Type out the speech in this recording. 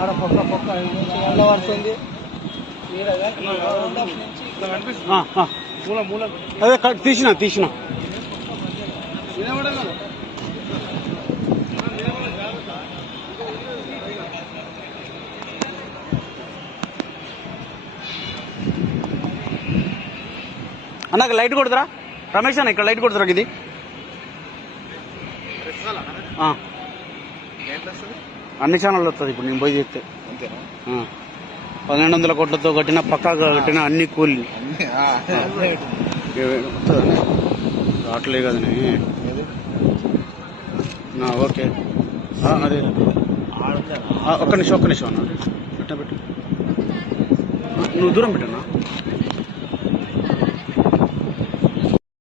ఆడ పొక్క పొక్క పడుతుంది. అదే తీసిన అన్నకు లైట్ కొడుతురా రమేష్ అన్న, ఇక్కడ లైట్ కొడుతురా ఇది. అన్ని ఛానళ్ళు వస్తుంది ఇప్పుడు నేను పోయి చేస్తే. 1200 కోట్లతో కట్టిన పక్కా కట్టిన అన్ని కూలి రావట్లే కదని. ఓకే అదే ఒక్క నిమిషం అన్న పెట్టు. నువ్వు దూరం పెట్టన్నా.